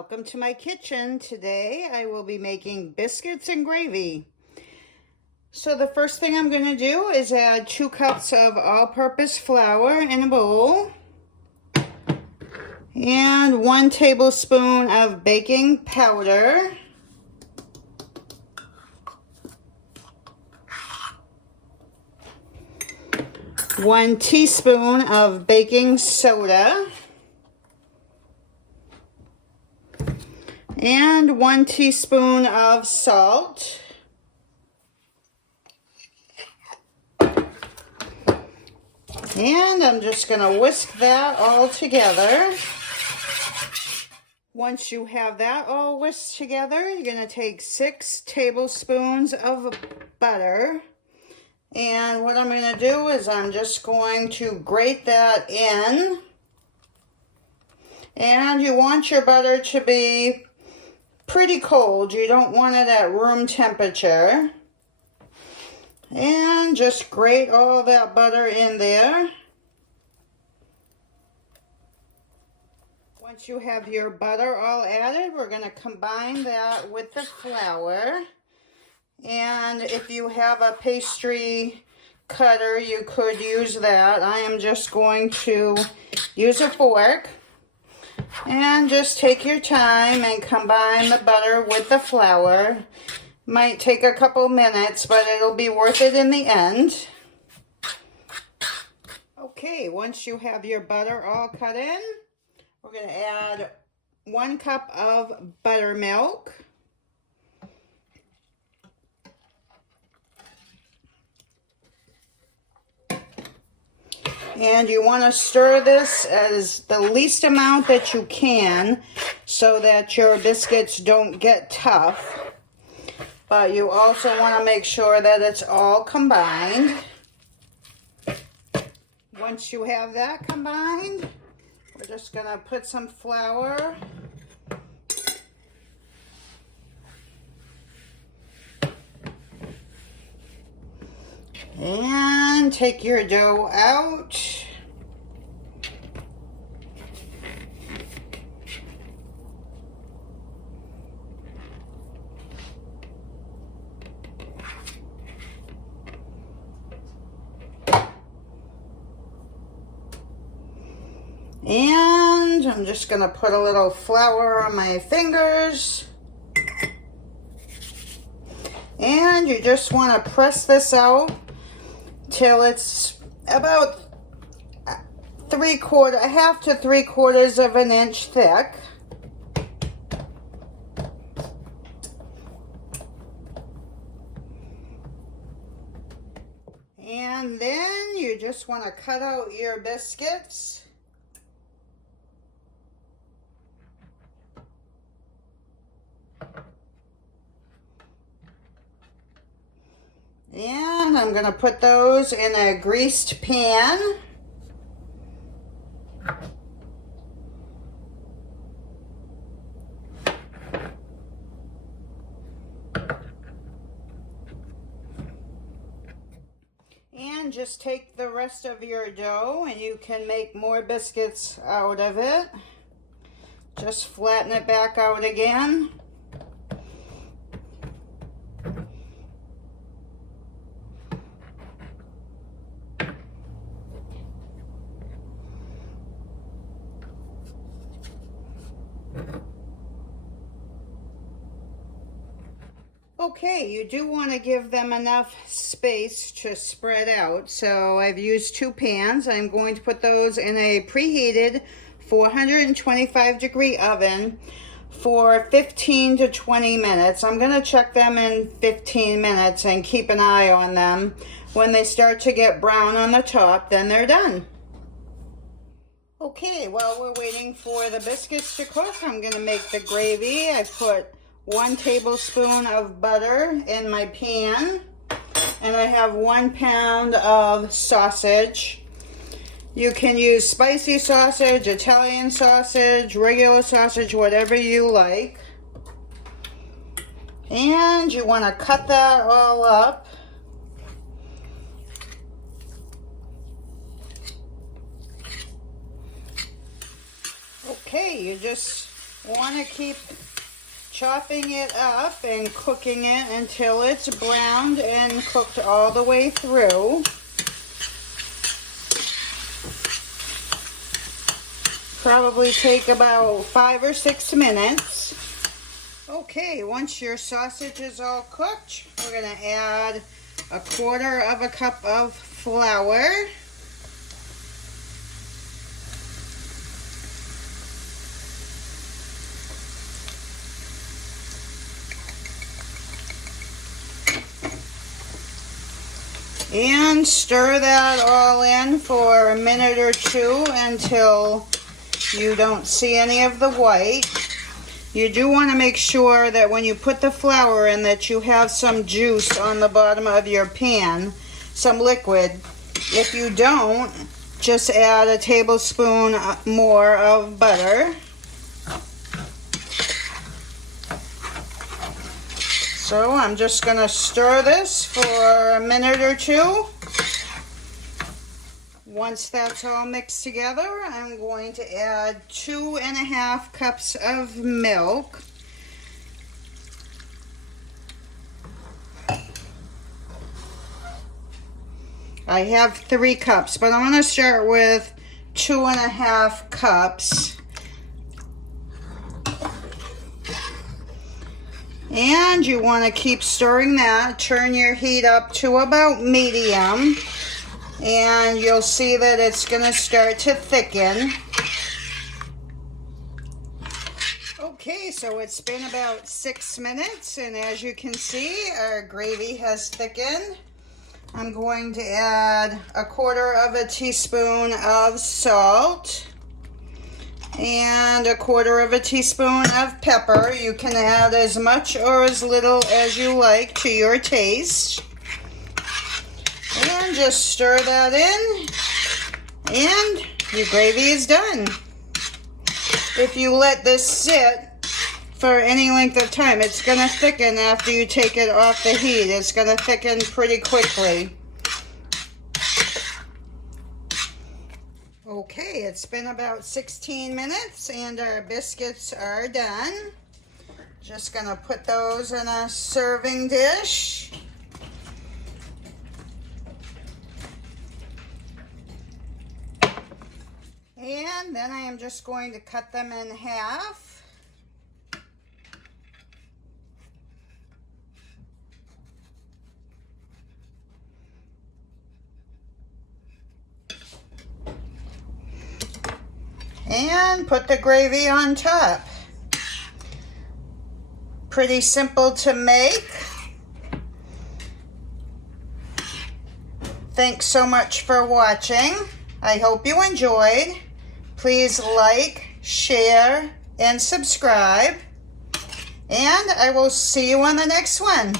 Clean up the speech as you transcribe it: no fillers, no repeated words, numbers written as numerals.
Welcome to my kitchen. Today I will be making biscuits and gravy. So the first thing I'm going to do is add 2 cups of all-purpose flour in a bowl and 1 tablespoon of baking powder, one teaspoon of baking soda, and 1 teaspoon of salt. And I'm just going to whisk that all together. Once you have that all whisked together, you're going to take 6 tablespoons of butter. And what I'm going to do is I'm just going to grate that in. And you want your butter to be pretty cold. You don't want it at room temperature. And just grate all that butter in there. Once you have your butter all added, we're going to combine that with the flour. And if you have a pastry cutter, you could use that. I am just going to use a fork. And just take your time and combine the butter with the flour. Might take a couple minutes, but it'll be worth it in the end. Okay, once you have your butter all cut in, we're going to add 1 cup of buttermilk. And you want to stir this as the least amount that you can so that your biscuits don't get tough. But you also want to make sure that it's all combined. Once you have that combined, we're just going to put some flour . And take your dough out. And I'm just going to put a little flour on my fingers. And you just want to press this out till it's about 1/2 to 3/4 of an inch thick. And then you just want to cut out your biscuits. And I'm going to put those in a greased pan. And just take the rest of your dough and you can make more biscuits out of it. Just flatten it back out again. Okay, you do want to give them enough space to spread out. So I've used 2 pans. I'm going to put those in a preheated 425-degree oven for 15 to 20 minutes. I'm going to check them in 15 minutes and keep an eye on them. When they start to get brown on the top, then they're done. Okay, while we're waiting for the biscuits to cook, I'm going to make the gravy. I put 1 tablespoon of butter in my pan, and I have 1 pound of sausage. You can use spicy sausage, Italian sausage, regular sausage, whatever you like. And you want to cut that all up. Okay, you just Want to keep chopping it up and cooking it until it's browned and cooked all the way through. Probably take about 5 or 6 minutes. Okay, once your sausage is all cooked, we're going to add 1/4 cup of flour. And stir that all in for a minute or two until you don't see any of the white. You do want to make sure that when you put the flour in that you have some juice on the bottom of your pan, some liquid. If you don't, just add a tablespoon more of butter. So I'm just going to stir this for a minute or two. Once that's all mixed together, I'm going to add 2½ cups of milk. I have 3 cups, but I'm going to start with 2½ cups. And you want to keep stirring that. Turn your heat up to about medium. And you'll see that it's going to start to thicken. Okay, so it's been about 6 minutes, and as you can see, our gravy has thickened. I'm going to add 1/4 teaspoon of salt and 1/4 teaspoon of pepper. You can add as much or as little as you like to your taste. And just stir that in, and your gravy is done. If you let this sit for any length of time, it's going to thicken after you take it off the heat. It's going to thicken pretty quickly. Okay, it's been about 16 minutes and our biscuits are done. Just going to put those in a serving dish. And then I am just going to cut them in half. And put the gravy on top. Pretty simple to make. Thanks so much for watching. I hope you enjoyed. Please like, share, and subscribe. And I will see you on the next one.